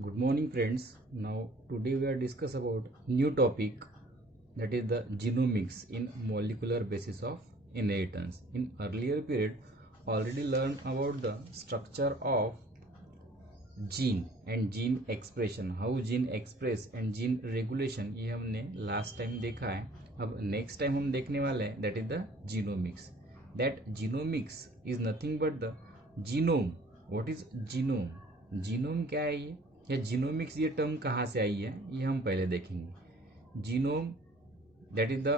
Good morning, friends. Now, today we are discuss about new topic, that is the genomics in molecular basis of inheritance. In earlier period, already learned about the structure of gene and gene expression, how gene express and gene regulation, ये हमने last time देखा है. अब next time हम देखने वाले हैं that is the genomics. That genomics is nothing but the genome. What is genome? Genome क्या है ये, या जीनोमिक्स ये टर्म कहाँ से आई है, ये हम पहले देखेंगे. Genome that is the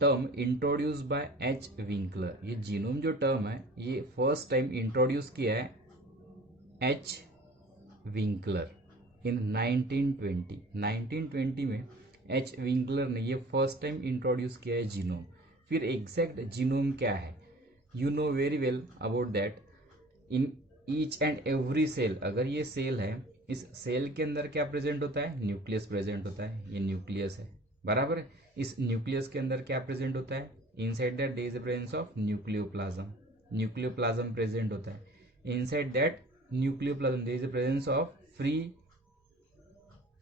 term introduce by H Winkler. ये जीनोम जो टर्म है ये फर्स्ट टाइम इंट्रोड्यूस किया है एच विंकलर इन 1920. 1920 में एच विंकलर ने ये फर्स्ट टाइम इंट्रोड्यूस किया है जीनोम. फिर एग्जैक्ट जीनोम क्या है, you know very well about that. In each and every cell, अगर ये सेल है, इस सेल के अंदर क्या प्रेजेंट होता है? न्यूक्लियस प्रेजेंट होता है. ये न्यूक्लियस है, बराबर है. इस न्यूक्लियस के अंदर क्या प्रेजेंट होता है? Inside that there is a presence of nucleoplasm. Nucleoplasm present होता है. Inside that nucleoplasm there is a presence of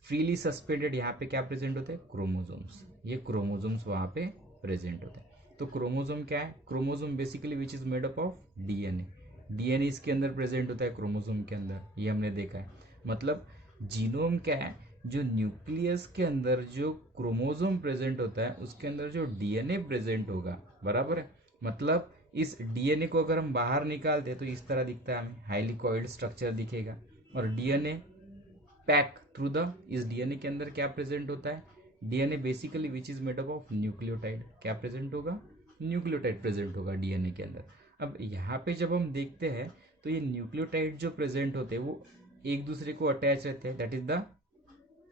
freely suspended, यहाँ पे क्या प्रेजेंट होते हैं? क्रोमोजोम्स. ये क्रोमोजोम्स वहाँ पे प्रेजेंट होते हैं. तो क्रोमोजोम क्या है? Chromosome basically which is made up of DNA. DNA इसके अंदर प्रेजेंट होता है क्रोमोजोम के अंदर, ये हमने देखा है. मतलब जीनोम क्या है? जो न्यूक्लियस के अंदर जो क्रोमोजोम प्रेजेंट होता है उसके अंदर जो डीएनए प्रेजेंट होगा, बराबर है. मतलब इस डीएनए को अगर हम बाहर निकालते हैं तो इस तरह दिखता है, हमें हाईली कॉइल्ड स्ट्रक्चर दिखेगा. और डीएनए पैक थ्रू द, इस डीएनए के अंदर क्या प्रेजेंट होता है? DNA basically which is made up of nucleotide. क्या प्रेजेंट होगा? न्यूक्लियोटाइड प्रेजेंट होगा डीएनए के अंदर. अब यहाँ पे जब हम देखते हैं तो ये न्यूक्लियोटाइड जो प्रेजेंट होते हैं वो एक दूसरे को अटैच रहते हैं. That is the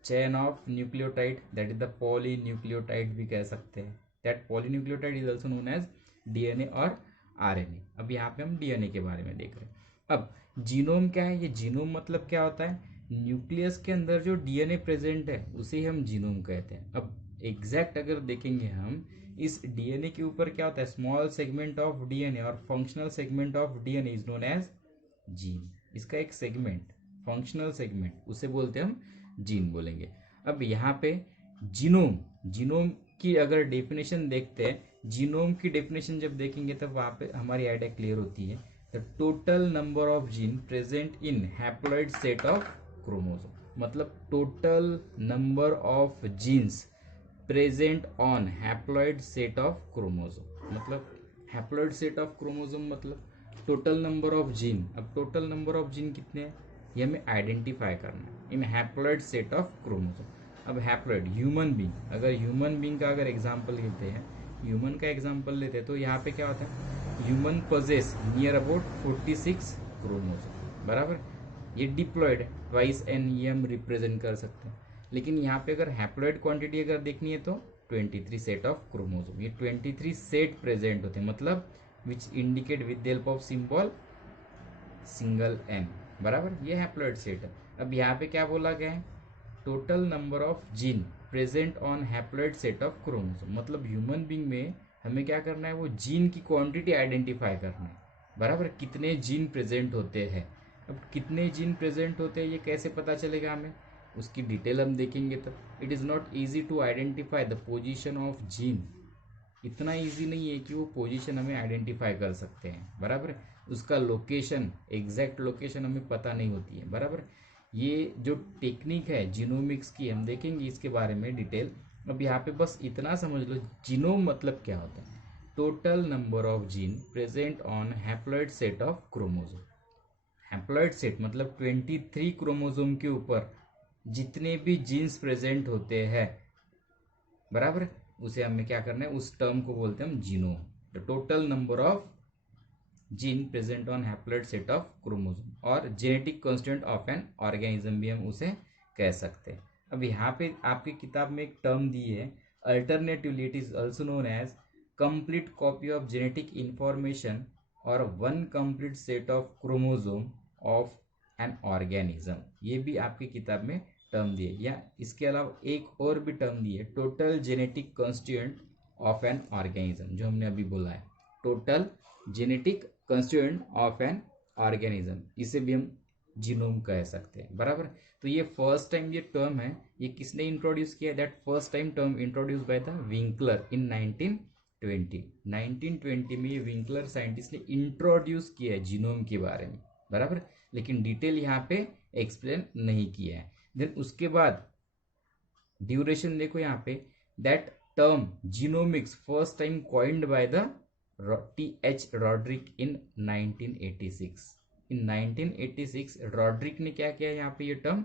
chain of nucleotide, that is the polynucleotide भी कह सकते हैं. That polynucleotide is also known as DNA और आरएनए. अब यहाँ पे हम डीएनए के बारे में देख रहे हैं. अब जीनोम क्या है? ये जीनोम मतलब क्या होता है? न्यूक्लियस के अंदर जो डीएनए प्रेजेंट है उसे ही हम जीनोम कहते हैं. अब एग्जैक्ट अगर देखेंगे हम, इस डीएनए के ऊपर क्या होता है? स्मॉल सेगमेंट ऑफ डीएनए और functional segment of DNA is known as gene. इसका एक सेगमेंट, फंक्शनल सेगमेंट, उसे बोलते हैं हम जीन बोलेंगे. अब यहाँ पे जीनोम, जीनोम की अगर डेफिनेशन देखते हैं, जीनोम की डेफिनेशन जब देखेंगे तब वहाँ पे हमारी आइडिया क्लियर होती है. The total number of gene present in haploid set of chromosome. मतलब total number of genes present on haploid set of chromosome. मतलब हैप्लॉइड सेट ऑफ क्रोमोसोम मतलब टोटल नंबर ऑफ जीन. अब total number of gene कितने हैं ये हमें identify करना है in haploid set of chromosome. अब हैप्लॉइड ह्यूमन बींग, अगर ह्यूमन बींग का अगर एग्जाम्पल लेते हैं, ह्यूमन का एग्जाम्पल लेते हैं तो यहाँ पे क्या होता है? Human possess near about 46 chromosome, बराबर. ये डिप्लॉयड है, ट्वाइस एन ये हम रिप्रेजेंट कर सकते हैं. लेकिन यहाँ पे अगर हैप्लॉइड क्वांटिटी अगर देखनी है तो 23 सेट ऑफ क्रोमोसोम. ये 23 सेट प्रेजेंट होते हैं, मतलब which indicate with the help of symbol single N, बराबर. ये हैप्लॉइड सेट है. अब यहाँ पे क्या बोला गया है? Total number of gene present on haploid set of chromosome. मतलब ह्यूमन बींग में हमें क्या करना है? वो जीन की क्वांटिटी आइडेंटिफाई करना है, बराबर. कितने जीन प्रेजेंट होते हैं. अब कितने जीन प्रेजेंट होते हैं ये कैसे पता चलेगा हमें? उसकी डिटेल हम देखेंगे तब. It is not easy to identify the position of gene. इतना इजी नहीं है कि वो पोजीशन हमें आइडेंटिफाई कर सकते हैं, बराबर. उसका लोकेशन, एग्जैक्ट लोकेशन हमें पता नहीं होती है, बराबर. ये जो टेक्निक है जीनोमिक्स की, हम देखेंगे इसके बारे में डिटेल. अब यहाँ पे बस इतना समझ लो, जीनोम मतलब क्या होता है? Total number of gene present on haploid set of chromosome. Haploid set मतलब 23 क्रोमोसोम के ऊपर जितने भी जीन्स प्रेजेंट होते हैं, बराबर, उसे हमें क्या करना है? उस टर्म को बोलते हैं हम genome. The total number of gene present on haploid set of chromosome, और genetic constant of an organism भी हम उसे कह सकते हैं. अब यहाँ पे आपकी किताब में एक टर्म दी है, alternatively it is also known as complete copy of genetic information or one complete set of chromosome of an organism. ये भी आपकी किताब में टर्म दी है. या इसके अलावा एक और भी टर्म दी है, total genetic constituent of an organism, जो हमने अभी बोला है, total genetic constituent of an organism. इसे भी हम जीनोम कह सकते हैं, बराबर। तो ये फर्स्ट टाइम ये टर्म है, ये किसने इंट्रोड्यूस किया? That first time term introduce by the Winkler in 1920। 1920 में ये विंकलर साइंटिस्ट ने इंट्रोड्यूस किया है जीनोम के बारे में, बराबर, लेकिन डिटेल यहाँ पे एक्सप्लेन नहीं किया है। देन उसके बाद ड्यूरेशन देखो यहाँ पे, that term genomics first time coined by the T.H. Rodrick in 1986। In 1986 Rodrick ने क्या किया यहाँ पे, ये टर्म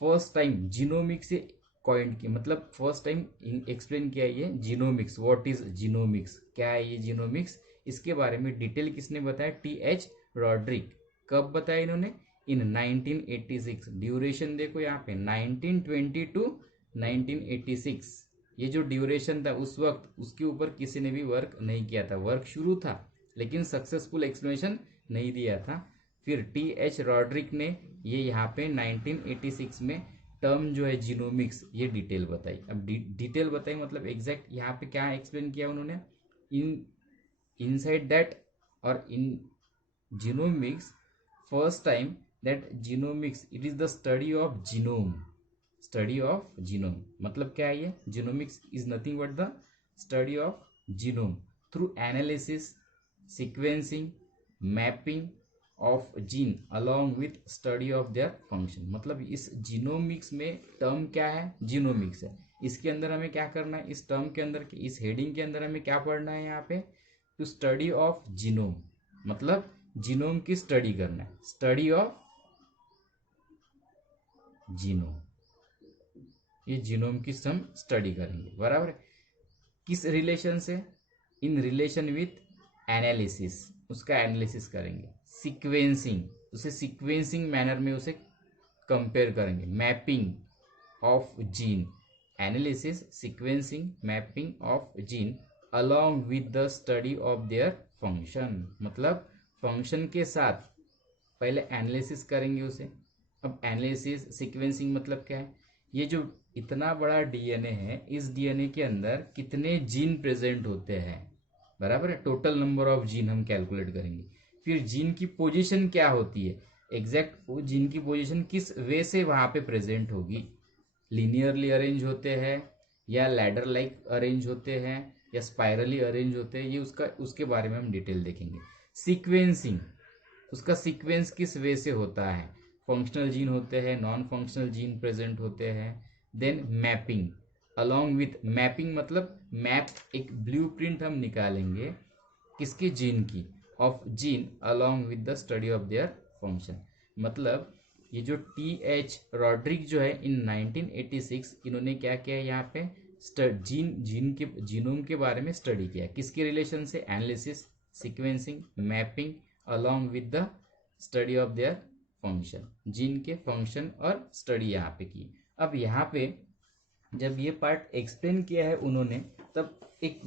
फर्स्ट टाइम जीनोमिक्स से कॉइंड की, मतलब फर्स्ट टाइम एक्सप्लेन किया ये जीनोमिक्स। व्हाट इज जीनोमिक्स, क्या है ये जीनोमिक्स, इसके बारे में डिटेल किसने बताया? T.H. रॉड्रिक। कब बताया इन्होंने? इन 1986। ड्यूरेशन देखो यहाँ पे 1920 टू 1986, ये जो ड्यूरेशन था उस वक्त उसके ऊपर किसी ने भी वर्क नहीं किया था। वर्क शुरू था लेकिन सक्सेसफुल एक्सप्लेनेशन नहीं दिया था। फिर T.H. रॉड्रिक ने ये यहाँ पे 1986 में टर्म जो है जीनोमिक्स ये डिटेल बताई। अब डिटेल बताई मतलब एग्जैक्ट यहाँ पे क्या एक्सप्लेन किया उन्होंने? इनसाइड दैट और in genomics first time that genomics it is the study of genome. Study of genome मतलब क्या है? ये genomics is nothing but the study of genome through analysis, sequencing, mapping of gene along with study of their function. मतलब इस genomics में term क्या है? Genomics है। इसके अंदर हमें क्या करना है? इस टर्म के अंदर, इस हेडिंग के अंदर हमें क्या पढ़ना है यहाँ पे? टू स्टडी ऑफ जीनोम, मतलब जीनोम की स्टडी करना है। स्टडी ऑफ जीनोम, ये जीनोम की हम स्टडी करेंगे, बराबर। किस रिलेशन से? इन रिलेशन विथ एनालिसिस, उसका एनालिसिस करेंगे। सीक्वेंसिंग, उसे सीक्वेंसिंग मैनर में उसे कंपेयर करेंगे। Mapping of gene, analysis, sequencing, mapping of gene along with the study of their function. मतलब फंक्शन के साथ पहले एनालिसिस करेंगे उसे। अब एनालिसिस सीक्वेंसिंग मतलब क्या है? ये जो इतना बड़ा डीएनए है, इस डीएनए के अंदर कितने जीन प्रेजेंट होते हैं, बराबर है। टोटल नंबर ऑफ जीन हम कैलकुलेट करेंगे। फिर जीन की पोजीशन क्या होती है, एग्जैक्ट वो जीन की पोजीशन किस वे से वहां पे प्रेजेंट होगी। लीनियरली अरेंज होते हैं या लैडर लाइक अरेंज होते हैं या स्पाइरली अरेंज होते हैं, ये उसके बारे में हम डिटेल देखेंगे। सीक्वेंसिंग, उसका सीक्वेंस किस वे से होता है। फंक्शनल जीन होते हैं, नॉन फंक्शनल जीन प्रेजेंट होते हैं। Then mapping, along with mapping मतलब मैप, एक ब्लूप्रिंट हम निकालेंगे किसकी? जीन की, of gene along with the study of their function. मतलब ये जो T.H. रॉड्रिक जो है इन 1986 इन्होंने क्या किया यहाँ पे? जीन के जीनोम के बारे में स्टडी किया। किसके रिलेशन से? Analysis, sequencing, mapping along with the study of their function. Gene के फंक्शन और स्टडी यहाँ पे की। अब यहाँ पे जब ये पार्ट एक्सप्लेन किया है उन्होंने, तब एक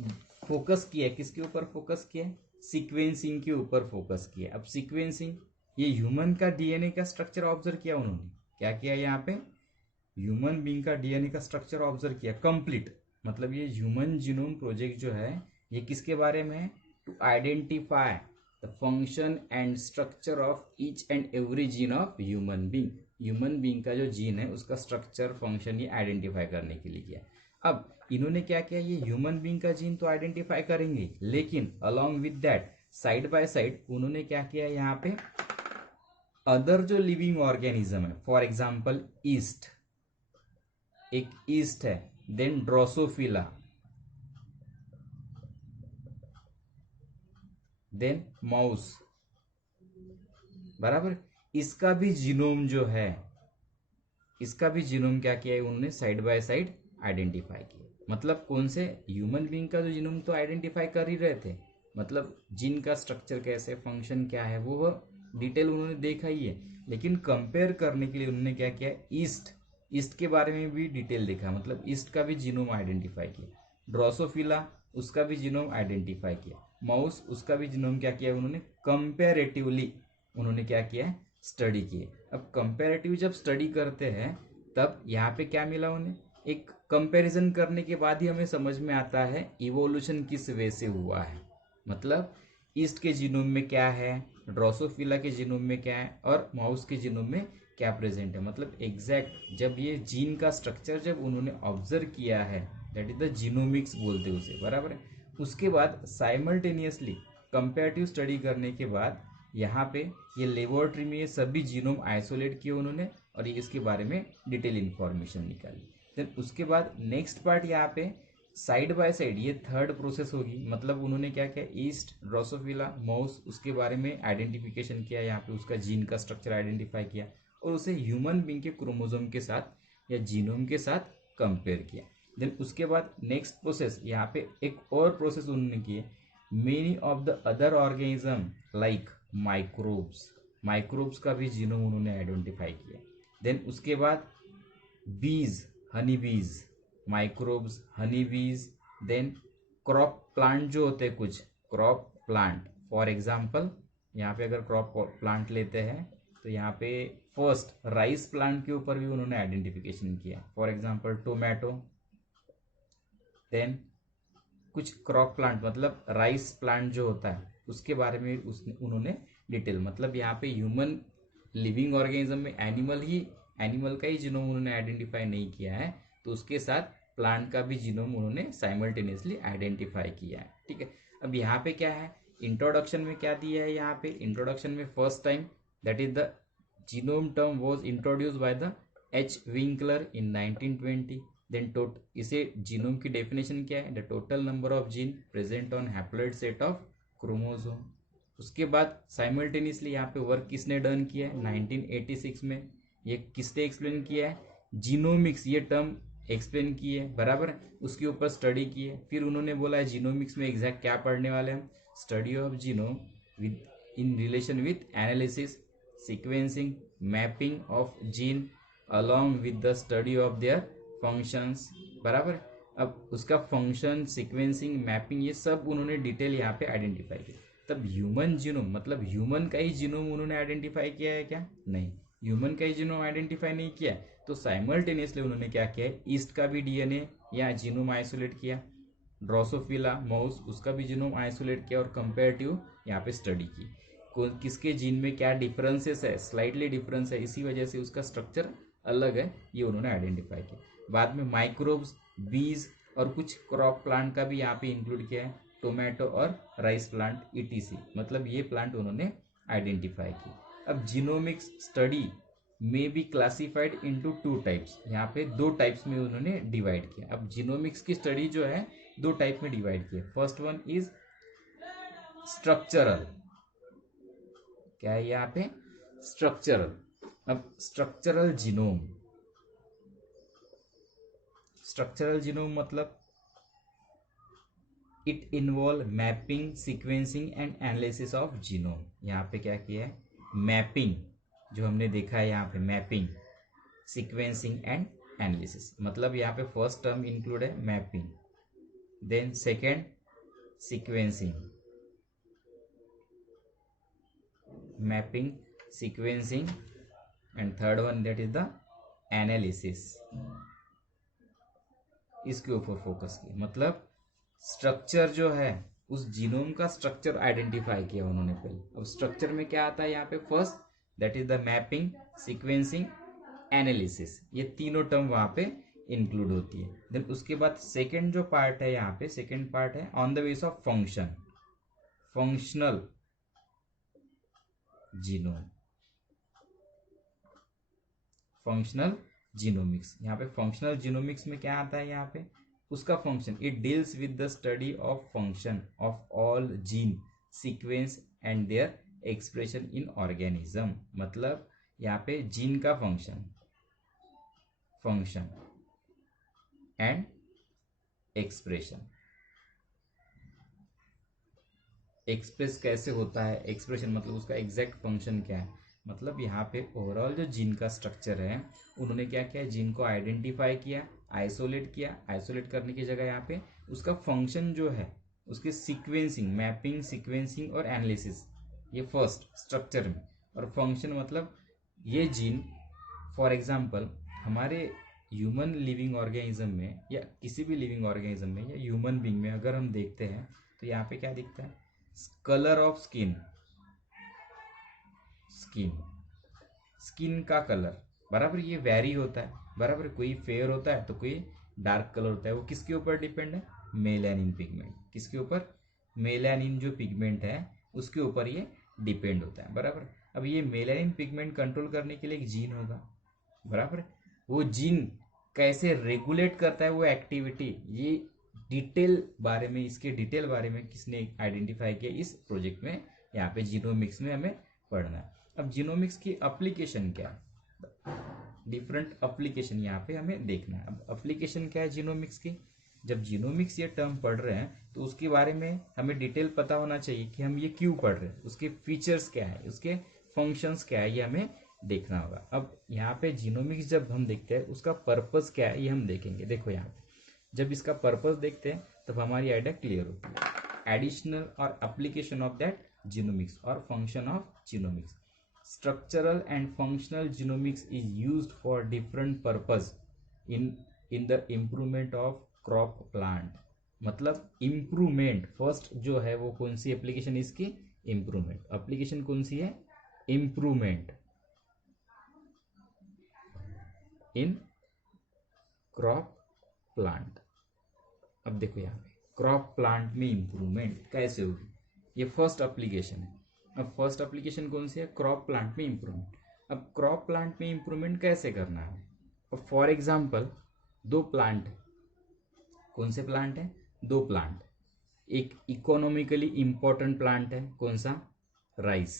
फोकस किया, किसके ऊपर फोकस किया? सीक्वेंसिंग के ऊपर फोकस किया। अब सीक्वेंसिंग, ये ह्यूमन का डीएनए का स्ट्रक्चर ऑब्जर्व किया उन्होंने। क्या किया यहाँ पे? ह्यूमन बीइंग का डीएनए का स्ट्रक्चर ऑब्जर्व किया कंप्लीट। मतलब ये ह्यूमन जीनोम प्रोजेक्ट जो है ये किसके बारे में है? To identify the function and structure of each and every gene of human being. Human being का जो जीन है उसका स्ट्रक्चर, फंक्शन ये आइडेंटिफाई करने के लिए किया। अब इन्होंने क्या किया? ये ह्यूमन बीइंग का जीन तो आइडेंटिफाई करेंगे, लेकिन along with that side by side उन्होंने क्या किया यहाँ पे? अदर जो लिविंग ऑर्गेनिज्म है, फॉर एग्जाम्पल ईस्ट, एक ईस्ट है, देन ड्रोसोफिला, देन माउस, बराबर। इसका भी जीनोम जो है, इसका भी जीनोम क्या किया है उन्होंने? साइड बाय साइड आइडेंटिफाई किया। मतलब कौन से? ह्यूमन बीइंग का जो जीनोम तो आइडेंटिफाई कर ही रहे थे, मतलब जीन का स्ट्रक्चर कैसे, फंक्शन क्या है, वो डिटेल उन्होंने देखा ही है। लेकिन कंपेयर करने के लिए उन्होंने क्या किया? ईस्ट के बारे में भी डिटेल देखा, मतलब ईस्ट का भी जीनोम आइडेंटिफाई किया। ड्रोसोफिला, उसका भी जीनोम आइडेंटिफाई किया। माउस, उसका भी जीनोम क्या किया उन्होंने? कंपेरेटिवली उन्होंने क्या किया? स्टडी किए। अब कंपेरेटिव जब स्टडी करते हैं तब यहाँ पे क्या मिला उन्हें? एक कंपैरिजन करने के बाद ही हमें समझ में आता है इवोल्यूशन किस वे से हुआ है। मतलब ईस्ट के जीनोम में क्या है, ड्रोसोफिला के जीनोम में क्या है और माउस के जीनोम में क्या प्रेजेंट है। मतलब एग्जैक्ट जब ये जीन का स्ट्रक्चर जब उन्होंने ऑब्जर्व किया है, दैट इज द जीनोमिक्स बोलते हैं उसे, बराबर है। उसके बाद साइमल्टेनियसली कंपेरेटिव स्टडी करने के बाद यहाँ पे ये लेबोरेटरी में ये सभी जीनोम आइसोलेट किए उन्होंने और ये इसके बारे में डिटेल इंफॉर्मेशन निकाली। देन उसके बाद नेक्स्ट पार्ट यहाँ पे साइड बाय साइड ये थर्ड प्रोसेस होगी। मतलब उन्होंने क्या किया, ईस्ट ड्रोसोफिला माउस उसके बारे में आइडेंटिफिकेशन किया, यहाँ पे उसका जीन का स्ट्रक्चर आइडेंटिफाई किया और उसे ह्यूमन बींग के क्रोमोजोम के साथ या जीनोम के साथ कंपेयर किया। देन उसके बाद नेक्स्ट प्रोसेस यहाँ पे एक और प्रोसेस उन्होंने किए, many of the other organism like microbes का भी जीनोम उन्होंने आइडेंटिफाई किया। देन उसके बाद बीज, हनी बीज, माइक्रोब्स, हनी बीज। देन क्रॉप प्लांट जो होते हैं, कुछ क्रॉप प्लांट फॉर एग्जांपल यहाँ पे अगर क्रॉप प्लांट लेते हैं तो यहाँ पे फर्स्ट राइस प्लांट के ऊपर भी उन्होंने आइडेंटिफिकेशन किया, फॉर एग्जांपल टोमेटो। देन कुछ क्रॉप प्लांट मतलब राइस प्लांट जो होता है उसके बारे में उन्होंने डिटेल, मतलब यहाँ पे ह्यूमन लिविंग ऑर्गेनिज्म में एनिमल का ही जीनोम उन्होंने आइडेंटिफाई नहीं किया है, तो उसके साथ प्लांट का भी जीनोम उन्होंने साइमल्टेनियसली आइडेंटिफाई किया है। ठीक है, अब यहाँ पे क्या है, इंट्रोडक्शन में क्या दिया है, यहाँ पे इंट्रोडक्शन में first time that is the genome term was introduce by the H Winkler in 1920। Then इसे जीनोम की डेफिनेशन क्या है, the total number of gene present on haploid set of chromosome. उसके बाद साइमल्टेनियसली यहाँ पे वर्क किसने डन किया है 1986 में, ये किसने एक्सप्लेन किया है, जीनोमिक्स ये टर्म एक्सप्लेन की है, बराबर है, उसके ऊपर स्टडी की है। फिर उन्होंने बोला है जीनोमिक्स में एग्जैक्ट क्या पढ़ने वाले हैं, study of genome with in relation with analysis, sequencing, mapping of gene along with the study of their functions, बराबर। अब उसका फंक्शन, सीक्वेंसिंग, मैपिंग ये सब उन्होंने डिटेल यहाँ पे आइडेंटिफाई किया। तब ह्यूमन जीनोम मतलब ह्यूमन का ही जीनोम उन्होंने आइडेंटिफाई किया है क्या, नहीं, ह्यूमन का ही जीनोम आइडेंटिफाई नहीं किया। तो साइमल्टेनियसली उन्होंने क्या किया है, ईस्ट का भी डीएनए या जीनोम आइसोलेट किया, ड्रोसोफिला माउस उसका भी जीनोम आइसोलेट किया और कंपेरेटिव यहाँ पे स्टडी की, किसके जीन में क्या डिफरेंसेस है, स्लाइटली डिफरेंस है, इसी वजह से उसका स्ट्रक्चर अलग है, ये उन्होंने आइडेंटिफाई किया। बाद में माइक्रोब्स, बीज और कुछ क्रॉप प्लांट का भी यहाँ पे इंक्लूड किया है, टोमेटो और राइस प्लांट ईटीसी, मतलब ये प्लांट उन्होंने आइडेंटिफाई की। अब जीनोमिक्स स्टडी में be classified into two types, यहाँ पे दो टाइप्स में उन्होंने डिवाइड किया। अब जीनोमिक्स की स्टडी जो है दो टाइप में डिवाइड किया। फर्स्ट वन इज स्ट्रक्चरल, क्या है यहाँ पे, स्ट्रक्चरल। अब स्ट्रक्चरल जीनोम मतलब it involve mapping, sequencing and analysis of genome. यहाँ पे क्या किया है, मैपिंग जो हमने देखा है यहाँ पे, मैपिंग, सीक्वेंसिंग एंड एनालिसिस। मतलब यहाँ पे फर्स्ट टर्म इंक्लूड है mapping, then second sequencing, mapping, sequencing and third one that is the analysis. इसके ऊपर फोकस किया, मतलब स्ट्रक्चर जो है उस जीनोम का स्ट्रक्चर आइडेंटिफाई किया उन्होंने पहले। अब स्ट्रक्चर में क्या आता है यहाँ पे, first that is the mapping, sequencing, analysis, ये तीनों टर्म वहां पे इंक्लूड होती है। देन उसके बाद सेकेंड जो पार्ट है यहाँ पे, सेकेंड पार्ट है on the base of function, functional genome, functional genomics. यहाँ पे फंक्शनल जीनोमिक्स में क्या आता है यहाँ पे, उसका function, it deals with the study of function of all gene sequence and their expression in organism. मतलब यहाँ पे जीन का फंक्शन एंड एक्सप्रेशन, एक्सप्रेस कैसे होता है, एक्सप्रेशन मतलब उसका एग्जैक्ट फंक्शन क्या है। मतलब यहाँ पे ओवरऑल जो जीन का स्ट्रक्चर है उन्होंने क्या किया, जीन को आइडेंटिफाई किया, आइसोलेट किया, आइसोलेट करने की जगह यहाँ पे उसका फंक्शन जो है उसके सीक्वेंसिंग, मैपिंग, सीक्वेंसिंग और एनालिसिस, ये फर्स्ट स्ट्रक्चर में। और फंक्शन मतलब ये जीन, फॉर एग्जांपल हमारे ह्यूमन लिविंग ऑर्गेनिज्म में या किसी भी लिविंग ऑर्गेनिज्म में या ह्यूमन बींग में अगर हम देखते हैं तो यहाँ पे क्या दिखता है, colour of skin, skin, skin का कलर बराबर ये वैरी होता है बराबर, कोई फेयर होता है तो कोई डार्क कलर होता है। वो किसके ऊपर डिपेंड है? Melanin pigment. किसके ऊपर? मेलानिन जो पिगमेंट है उसके ऊपर ये डिपेंड होता है बराबर। अब ये मेलानिन पिगमेंट कंट्रोल करने के लिए एक जीन होगा बराबर। वो जीन कैसे रेगुलेट करता है वो एक्टिविटी, ये डिटेल बारे में, इसके डिटेल बारे में किसने आइडेंटिफाई किया इस प्रोजेक्ट में, यहाँ पे जीनोमिक्स में हमें पढ़ना है। अब जीनोमिक्स की एप्लीकेशन क्या है, डिफरेंट एप्लीकेशन यहाँ पे हमें देखना है। अब एप्लीकेशन क्या है जीनोमिक्स की? जब जीनोमिक्स ये टर्म पढ़ रहे हैं तो उसके बारे में हमें डिटेल पता होना चाहिए कि हम ये क्यों पढ़ रहे हैं, उसके फीचर्स क्या है, उसके फंक्शंस क्या है, ये हमें देखना होगा। अब यहाँ पे जीनोमिक्स जब हम देखते हैं उसका पर्पस क्या है ये हम देखेंगे। देखो यहाँ पे जब इसका पर्पस देखते हैं तब हमारी आइडिया क्लियर होती है। एडिशनल और एप्लीकेशन ऑफ दैट जीनोमिक्स और function of genomics. Structural and functional genomics is used for different purpose in the improvement of crop plant. मतलब इम्प्रूवमेंट फर्स्ट जो है वो कौन सी एप्लीकेशन इसकी? इम्प्रूवमेंट। एप्लीकेशन कौन सी है? Improvement in crop plant. अब देखो यहाँ पे क्रॉप प्लांट में इम्प्रूवमेंट कैसे होगी, ये फर्स्ट एप्लीकेशन है। अब फर्स्ट एप्लीकेशन कौन सी है? क्रॉप प्लांट में इम्प्रूवमेंट। अब क्रॉप प्लांट में इम्प्रूवमेंट कैसे करना है? अब फॉर एग्जांपल दो प्लांट, कौन से प्लांट है? दो प्लांट। एक इकोनॉमिकली इंपॉर्टेंट प्लांट है, कौन सा? राइस।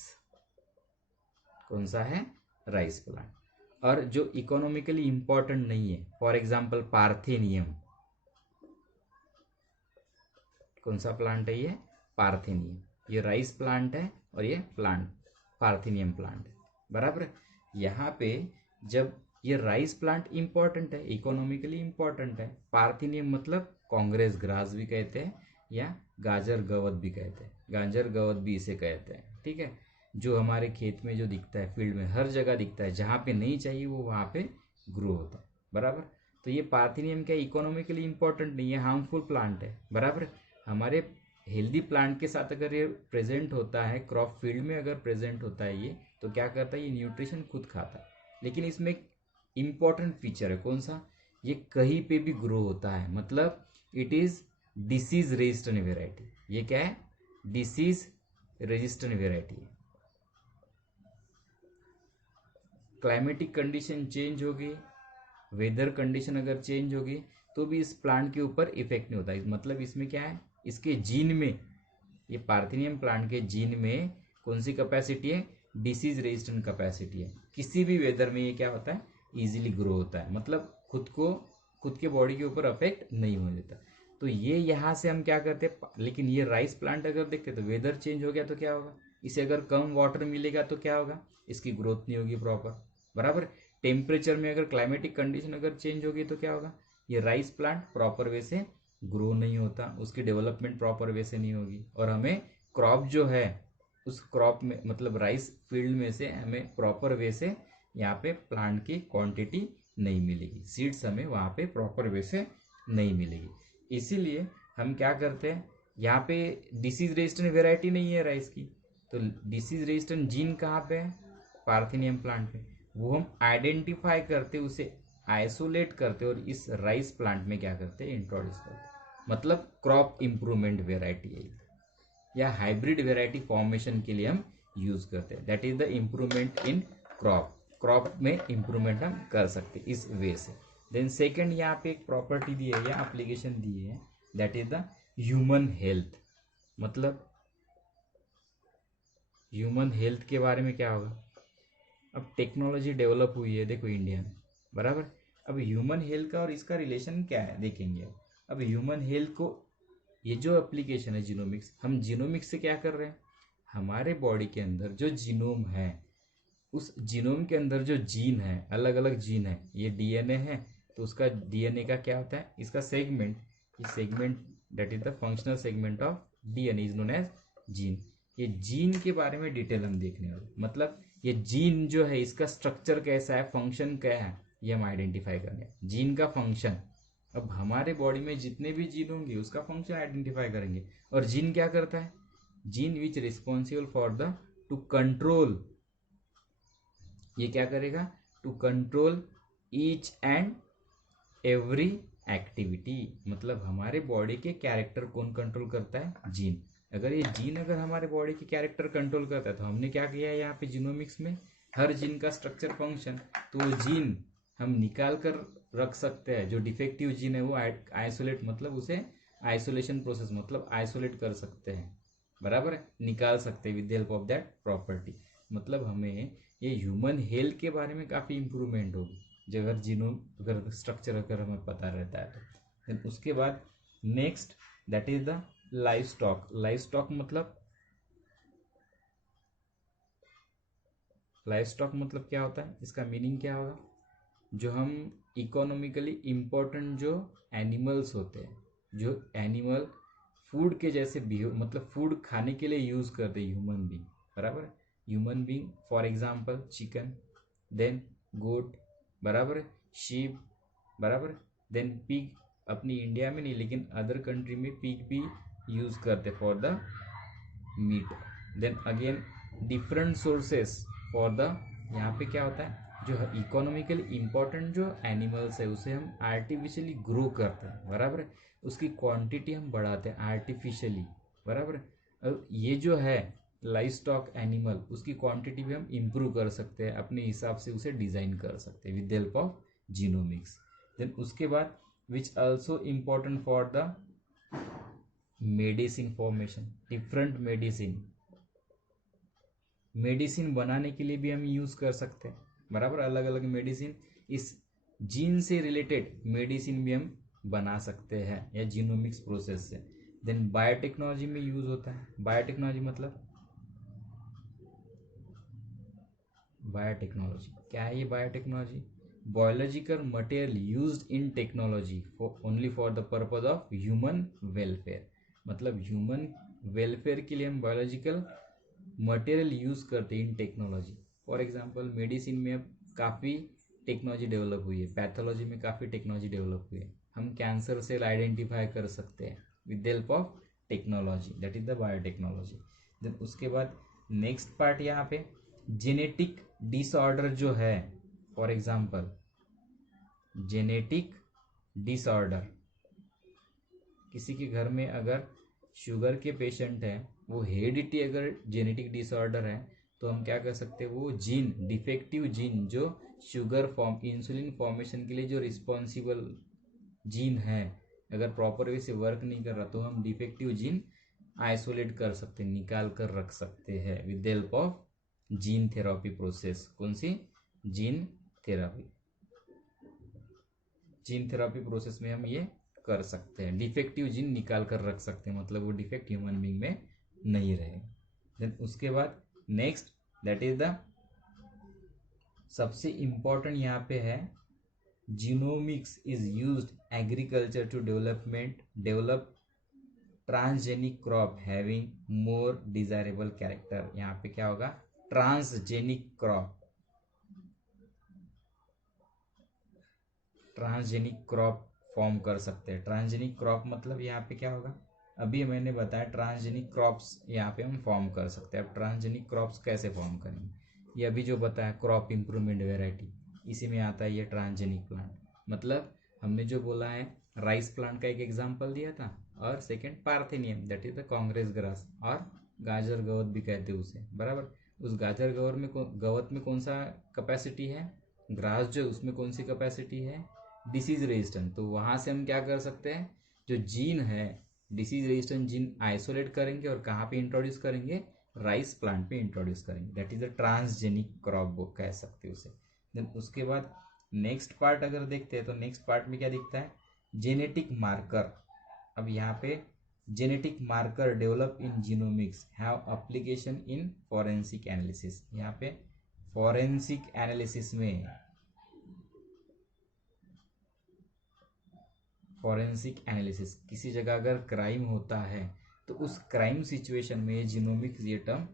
कौन सा है? Rice plant. और जो इकोनॉमिकली इंपॉर्टेंट नहीं है, फॉर एग्जांपल पार्थेनियम। कौन सा प्लांट है ये? पार्थेनियम। ये राइस प्लांट है और ये प्लांट पार्थेनियम प्लांट है बराबर। यहाँ पे जब ये राइस प्लांट इंपॉर्टेंट है, इकोनॉमिकली इंपॉर्टेंट है, पार्थेनियम मतलब कांग्रेस ग्रास भी कहते हैं या गाजर गवत भी कहते हैं, गाजर गवत भी इसे कहते हैं, ठीक है। जो हमारे खेत में जो दिखता है, फील्ड में हर जगह दिखता है, जहाँ पे नहीं चाहिए वो वहाँ पे ग्रो होता है बराबर। तो ये पार्थेनियम क्या इकोनॉमिकली इंपॉर्टेंट नहीं है, हार्मफुल प्लांट है बराबर। हमारे हेल्दी प्लांट के साथ अगर ये प्रेजेंट होता है, क्रॉप फील्ड में अगर प्रेजेंट होता है ये, तो क्या करता है? ये न्यूट्रिशन खुद खाता है। लेकिन इसमें एक इम्पॉर्टेंट फीचर है, कौन सा? ये कहीं पे भी ग्रो होता है, मतलब it is disease resistant variety. ये क्या है? डिसीज रेजिस्टेंट वेराइटी है। क्लाइमेटिक कंडीशन चेंज होगी, वेदर कंडीशन अगर चेंज होगी तो भी इस प्लांट के ऊपर इफेक्ट नहीं होता है। मतलब इसमें क्या है? इसके जीन में, ये पार्थेनियम प्लांट के जीन में कौन सी कैपेसिटी है? डिसीज रेजिस्टेंट कैपेसिटी है। किसी भी वेदर में ये क्या होता है? इजीली ग्रो होता है, मतलब खुद के बॉडी के ऊपर अफेक्ट नहीं हो देता। तो ये यहाँ से हम क्या करते हैं, लेकिन ये राइस प्लांट अगर देखते तो वेदर चेंज हो गया तो क्या होगा? इसे अगर कम वाटर मिलेगा तो क्या होगा? इसकी ग्रोथ नहीं होगी प्रॉपर बराबर। टेम्परेचर में अगर क्लाइमेटिक कंडीशन अगर चेंज होगी तो क्या होगा? ये राइस प्लांट प्रॉपर वे से ग्रो नहीं होता, उसकी डेवलपमेंट प्रॉपर वे से नहीं होगी, और हमें क्रॉप जो है उस क्रॉप में, मतलब राइस फील्ड में से हमें प्रॉपर वे से यहाँ पे प्लांट की क्वांटिटी नहीं मिलेगी, सीड्स हमें वहाँ पे प्रॉपर वे से नहीं मिलेगी। इसीलिए हम क्या करते हैं, यहाँ पे डिसीज रेजिस्टेंट वेराइटी नहीं है राइस की, तो डिसीज रेजिस्टेंट जीन कहाँ पे है? पार्थेनियम प्लांट पे। वो हम आइडेंटिफाई करते, उसे आइसोलेट करते और इस राइस प्लांट में क्या करते हैं? इंट्रोड्यूस करते। मतलब क्रॉप इम्प्रूवमेंट वेराइटी है या हाइब्रिड वेराइटी फॉर्मेशन के लिए हम यूज करते हैं। That is the improvement in crop. Crop में इम्प्रूवमेंट हम कर सकते हैं इस वे से। देन सेकेंड यहाँ पे एक प्रॉपर्टी दी है या एप्लीकेशन दी है, that is the human health. मतलब ह्यूमन हेल्थ के बारे में क्या होगा? अब टेक्नोलॉजी डेवलप हुई है देखो इंडिया में बराबर। अब ह्यूमन हेल्थ का और इसका रिलेशन क्या है देखेंगे। अब ह्यूमन हेल्थ को, ये जो एप्लीकेशन है जीनोमिक्स, हम जीनोमिक्स से क्या कर रहे हैं? हमारे बॉडी के अंदर जो जीनोम है, उस जीनोम के अंदर जो जीन है, अलग अलग जीन है, ये डीएनए है, तो उसका डीएनए का क्या होता है? इसका सेगमेंट, ये segment that is the functional segment of DNA is known as gene. ये जीन के बारे में डिटेल हम देखने वाले, मतलब ये जीन जो है इसका स्ट्रक्चर कैसा है, फंक्शन क्या है, ये हम आइडेंटिफाई करने जीन का फंक्शन। अब हमारे बॉडी में जितने भी जीन होंगे उसका फंक्शन आइडेंटिफाई करेंगे। और जीन क्या करता है? Gene which responsible for the to control ये क्या करेगा, to control each and every activity. मतलब हमारे बॉडी के कैरेक्टर कौन कंट्रोल करता है, जीन। अगर ये जीन अगर हमारे बॉडी के कैरेक्टर कंट्रोल करता है तो हमने क्या किया है यहाँ पे जीनोमिक्स में, हर जीन का स्ट्रक्चर फंक्शन, तो वो जीन हम निकाल कर रख सकते हैं। जो डिफेक्टिव जीन है वो आइसोलेट, मतलब उसे आइसोलेशन प्रोसेस मतलब आइसोलेट कर सकते हैं, बराबर है, निकाल सकते हैं with the help of that property. मतलब हमें ये ह्यूमन हेल्थ के बारे में काफ़ी इंप्रूवमेंट होगी जब अगर जीनोम अगर स्ट्रक्चर अगर हमें पता रहता है तो। देन उसके बाद next that is the life stock. Life stock मतलब क्या होता है, इसका मीनिंग क्या होगा, जो हम इकोनॉमिकली इम्पोर्टेंट जो एनिमल्स होते हैं, जो एनिमल फूड के जैसे बिहेव, मतलब फूड खाने के लिए यूज़ करते हैं ह्यूमन बींग, बराबर है। Human being for example chicken, then goat, बराबर है, शीप, बराबर है, देन पिग। अपनी इंडिया में नहीं लेकिन अदर कंट्री में पिग भी यूज़ करते for the meat. Then again different sources for the, यहाँ पे क्या होता है, जो इकोनॉमिकली इम्पोर्टेंट जो एनिमल्स है उसे हम आर्टिफिशियली ग्रो करते हैं, बराबर है, उसकी क्वांटिटी हम बढ़ाते हैं आर्टिफिशियली, बराबर है। और ये जो है लाइफ स्टॉक एनिमल, उसकी क्वांटिटी भी हम इम्प्रूव कर सकते हैं, अपने हिसाब से उसे डिज़ाइन कर सकते हैं with the help of genomics. Then उसके बाद which also important for the medicine formation, different medicine बनाने के लिए भी हम यूज़ कर सकते हैं, बराबर, अलग अलग मेडिसिन, इस जीन से रिलेटेड मेडिसिन भी हम बना सकते हैं या जीनोमिक्स प्रोसेस से। देन बायोटेक्नोलॉजी में यूज़ होता है। बायोटेक्नोलॉजी मतलब बायोटेक्नोलॉजी क्या है, ये biotechnology biological material used in technology for only for the purpose of human welfare. मतलब ह्यूमन वेलफेयर के लिए हम बायोलॉजिकल मटेरियल यूज़ करते हैं इन टेक्नोलॉजी। फॉर एग्जांपल मेडिसिन में अब काफ़ी टेक्नोलॉजी डेवलप हुई है, पैथोलॉजी में काफ़ी टेक्नोलॉजी डेवलप हुई है, हम कैंसर सेल आइडेंटिफाई कर सकते हैं with the help of technology, that is the biotechnology. Then उसके बाद नेक्स्ट पार्ट यहाँ पे जेनेटिक डिसऑर्डर जो है, फॉर एग्जांपल जेनेटिक डिसऑर्डर, किसी के घर में अगर शुगर के पेशेंट हैं, वो हेरिडिटी अगर जेनेटिक डिसऑर्डर है तो हम क्या कर सकते हैं, वो जीन डिफेक्टिव जीन जो शुगर फॉर्म इंसुलिन फॉर्मेशन के लिए जो रिस्पॉन्सिबल जीन है, अगर प्रॉपर वे से वर्क नहीं कर रहा तो हम डिफेक्टिव जीन आइसोलेट कर सकते हैं, निकाल कर रख सकते हैं with the help of gene therapy process. कौन सी, जीन थेरापी प्रोसेस में हम ये कर सकते हैं, डिफेक्टिव जीन निकाल कर रख सकते हैं, मतलब वो डिफेक्ट ह्यूमन बींग में नहीं रहे। देन उसके बाद नेक्स्ट दैट इज द सबसे इंपॉर्टेंट यहाँ पे है, genomics is used agriculture to develop transgenic crop having more desirable character. यहाँ पे क्या होगा, ट्रांसजेनिक क्रॉप फॉर्म कर सकते हैं। ट्रांसजेनिक क्रॉप मतलब यहाँ पे क्या होगा, अभी मैंने बताया ट्रांसजेनिक क्रॉप्स यहाँ पे हम फॉर्म कर सकते हैं। अब ट्रांसजेनिक क्रॉप्स कैसे फॉर्म करेंगे, ये अभी जो बताया क्रॉप इम्प्रूवमेंट वेराइटी, इसी में आता है ये ट्रांसजेनिक प्लांट। मतलब हमने जो बोला है राइस प्लांट का एक एग्जाम्पल दिया था, और second parthenium that is the Congress grass, और गाजर गवत भी कहते हैं उसे, बराबर। उस गाजर गवत में कौन सा कैपेसिटी है, ग्रास जो उसमें कौन सी कैपेसिटी है, डिसीज रेजिस्टेंट। तो वहाँ से हम क्या कर सकते हैं, जो जीन है डिसीज रेजिस्टेंट जीन आइसोलेट करेंगे और कहाँ पे इंट्रोड्यूस करेंगे, राइस प्लांट पे इंट्रोड्यूस करेंगे, that is the transgenic crop कह सकते हैं उसे। देन उसके बाद नेक्स्ट पार्ट अगर देखते हैं तो नेक्स्ट पार्ट में क्या दिखता है, जेनेटिक मार्कर। अब यहाँ पे genetic marker develop in genomics have application in forensic analysis. यहाँ पे फॉरेंसिक एनालिसिस में, फॉरेंसिक एनालिसिस किसी जगह अगर क्राइम होता है तो उस क्राइम सिचुएशन में जीनोमिक्स ये टर्म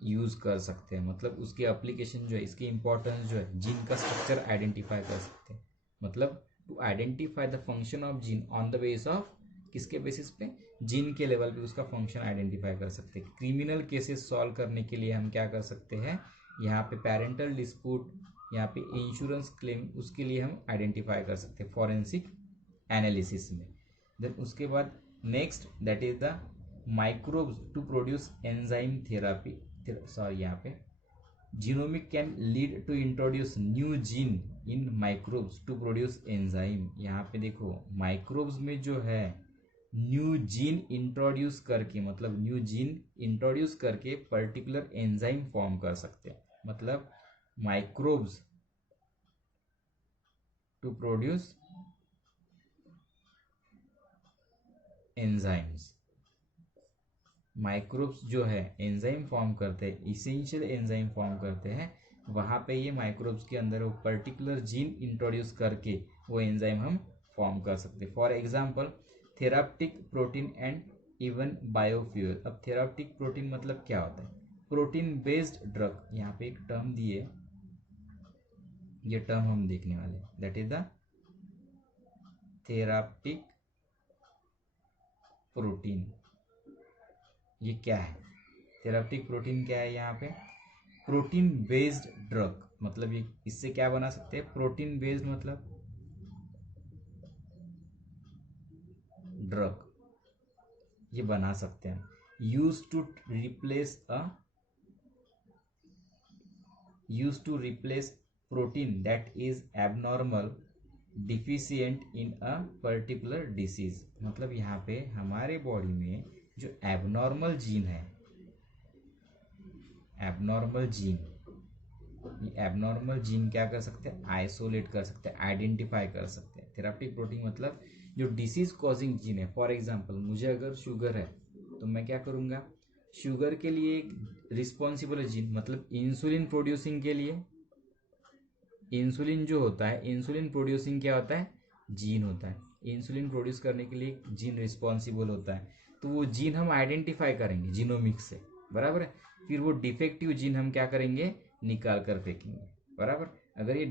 यूज़ कर सकते हैं। मतलब उसकी एप्लीकेशन जो है, इसकी इंपॉर्टेंस जो है, जीन का स्ट्रक्चर आइडेंटिफाई कर सकते हैं। मतलब to identify the function of gene on the base of, किसके बेसिस पे, जीन के लेवल पे उसका फंक्शन आइडेंटिफाई कर सकते हैं। क्रिमिनल केसेस सॉल्व करने के लिए हम क्या कर सकते हैं, यहाँ पे पेरेंटल डिस्प्यूट, यहाँ पे इंश्योरेंस क्लेम, उसके लिए हम आइडेंटिफाई कर सकते हैं फॉरेंसिक एनालिसिस में। देन उसके बाद next that is the microbes to produce enzyme therapy, sorry यहाँ पे genomic can lead to introduce new gene in microbes to produce enzyme. यहाँ पे देखो माइक्रोब्स में जो है न्यू जीन इंट्रोड्यूस करके, मतलब न्यू जीन इंट्रोड्यूस करके पर्टिकुलर एंजाइम फॉर्म कर सकते हैं। मतलब microbes to produce enzymes, microbes जो है एंजाइम फॉर्म करते हैं, इसेंशियल एंजाइम फॉर्म करते हैं, वहाँ पे ये माइक्रोब्स के अंदर वो पर्टिकुलर जीन इंट्रोड्यूस करके वो एंजाइम हम फॉर्म कर सकते हैं। For example therapeutic protein and even biofuel. अब थेराप्टिक प्रोटीन मतलब क्या होता है? प्रोटीन बेस्ड ड्रग, यहाँ पे एक टर्म दिए, ये टर्म हम देखने वाले हैं, दैट इज द थेराप्टिक प्रोटीन। ये क्या है? थेराप्टिक प्रोटीन क्या है? यहाँ पे प्रोटीन बेस्ड ड्रग, मतलब ये इससे क्या बना सकते हैं? प्रोटीन बेस्ड मतलब ड्रग ये बना सकते हैं, use to replace protein that is abnormal deficient in a particular disease. मतलब यहाँ पे हमारे बॉडी में जो एबनॉर्मल जीन है, एबनॉर्मल जीन, ये एबनॉर्मल जीन क्या कर सकते हैं? आइसोलेट कर सकते हैं, आइडेंटिफाई कर सकते हैं। थेराप्टिक प्रोटीन मतलब जो डिसीज कॉजिंग जीन है। फॉर एग्जांपल मुझे अगर शुगर है तो मैं क्या करूँगा? शुगर के लिए एक रिस्पॉन्सिबल जीन, मतलब इंसुलिन प्रोड्यूसिंग के लिए, इंसुलिन जो होता है, इंसुलिन प्रोड्यूसिंग क्या होता है? जीन होता है। इंसुलिन प्रोड्यूस करने के लिए जीन रिस्पॉन्सिबल होता है, तो वो जीन हम आइडेंटिफाई करेंगे जीनोमिक्स से, बराबर है। फिर वो डिफेक्टिव जीन हम क्या करेंगे? निकाल कर फेंकेंगे, बराबर। अगर ये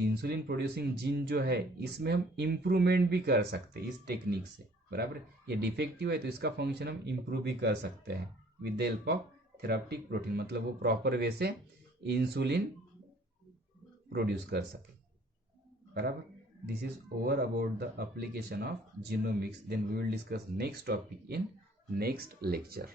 इंसुलिन प्रोड्यूसिंग जीन जो है इसमें हम इम्प्रूवमेंट भी कर सकते हैं इस टेक्निक से, बराबर। ये डिफेक्टिव है तो इसका फंक्शन हम इम्प्रूव भी कर सकते हैं with the help of therapeutic protein, मतलब वो प्रॉपर वे से इंसुलिन प्रोड्यूस कर सके, बराबर। This is over about the application of genomics. Then we will discuss next topic in next lecture.